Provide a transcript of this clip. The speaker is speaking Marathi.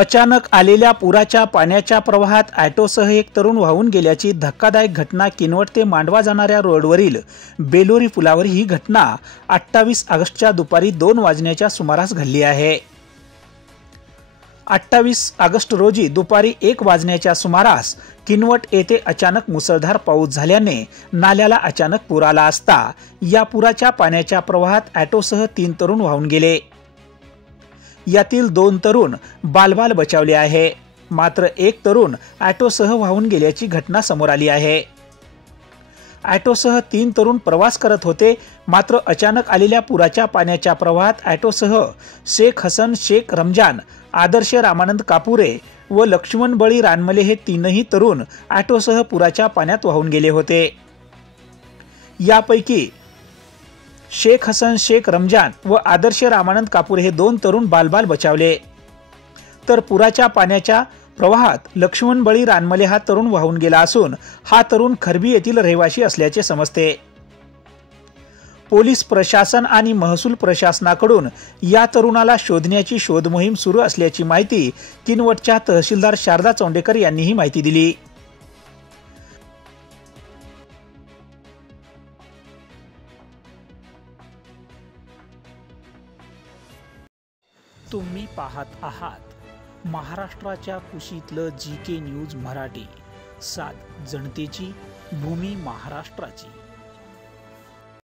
अचानक आलेल्या पुराच्या पाण्याच्या प्रवाहात ऑटोसह एक तरुण वाहून गेल्याची धक्कादायक घटना किनवट ते मांडवा जाणाऱ्या रोडवरील बेलोरी पुलावर ही घटना 28 ऑगस्टच्या दुपारी 2 वाजण्याच्या सुमारास घडली आहे। 28 ऑगस्ट रोजी दुपारी 1 वाजण्याच्या सुमारास किनवट येथे अचानक मुसळधार पाऊस झाल्याने नाल्याला अचानक पूर आला असता या पुराच्या पाण्याच्या प्रवाहात ऑटोसह 3 तरुण वाहून गेले। यातील 2 तरुण बालबाल बचावले आहे, मात्र एक तरुण ऑटोसह वाहून गेल्याची घटना समोर आली आहे। ऑटोसह 3 तरुण प्रवास करत होते, मात्र अचानक आलेल्या पुराच्या पाण्याच्या प्रवाहात ऑटोसह शेख हसन शेख रमजान, आदर्श रामानंद कापुरे व लक्ष्मण बळी रानमले हे 3ही तरुण ऑटोसह पुराच्या पाण्यात वाहून गेले होते। यापैकी शेख हसन शेख रमजान व आदर्श रामानंद कापुरे हे 2 तरुण बालबाल बचावले, तर पुराच्या पाण्याच्या प्रवाहात लक्ष्मण बळी रानमले हा तरुण वाहून गेला असून हा तरुण खरबी येथील रहिवासी असल्याचे समजते। पोलीस प्रशासन आणि महसूल प्रशासनाकडून या तरुणाला शोधण्याची शोध मोहीम सुरू असल्याची माहिती किनवटच्या तहसीलदार शारदा चौंडेकर यांनी ही माहिती दिली। तुम्ही पाहत आहात महाराष्ट्राच्या कुशीतलं GK न्यूज मराठी, सात जनतेची, भूमी महाराष्ट्राची।